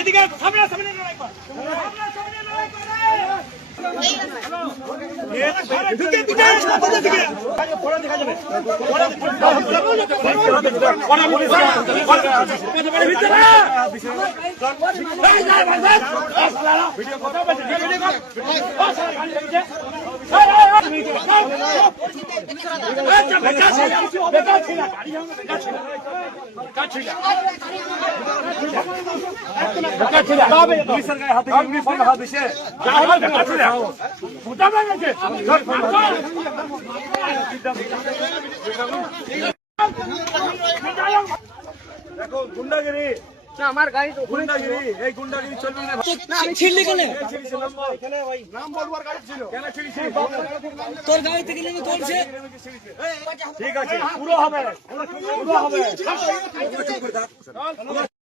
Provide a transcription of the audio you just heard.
এদিকে সামনে সামনে লড়াই কর। দেখো গুন্ডাগিরি আমার গাড়ি তো গুন্ডাগিরি, এই গুন্ডাগিরি চলবে না। আমি ছিড়লি কেন? নাম বলবার গাড়ি ছিল কেন ছিড়িস? তোর গাড়ি থেকে নেমে তোলছে। ঠিক আছে, পুরো হবে, পুরো হবে।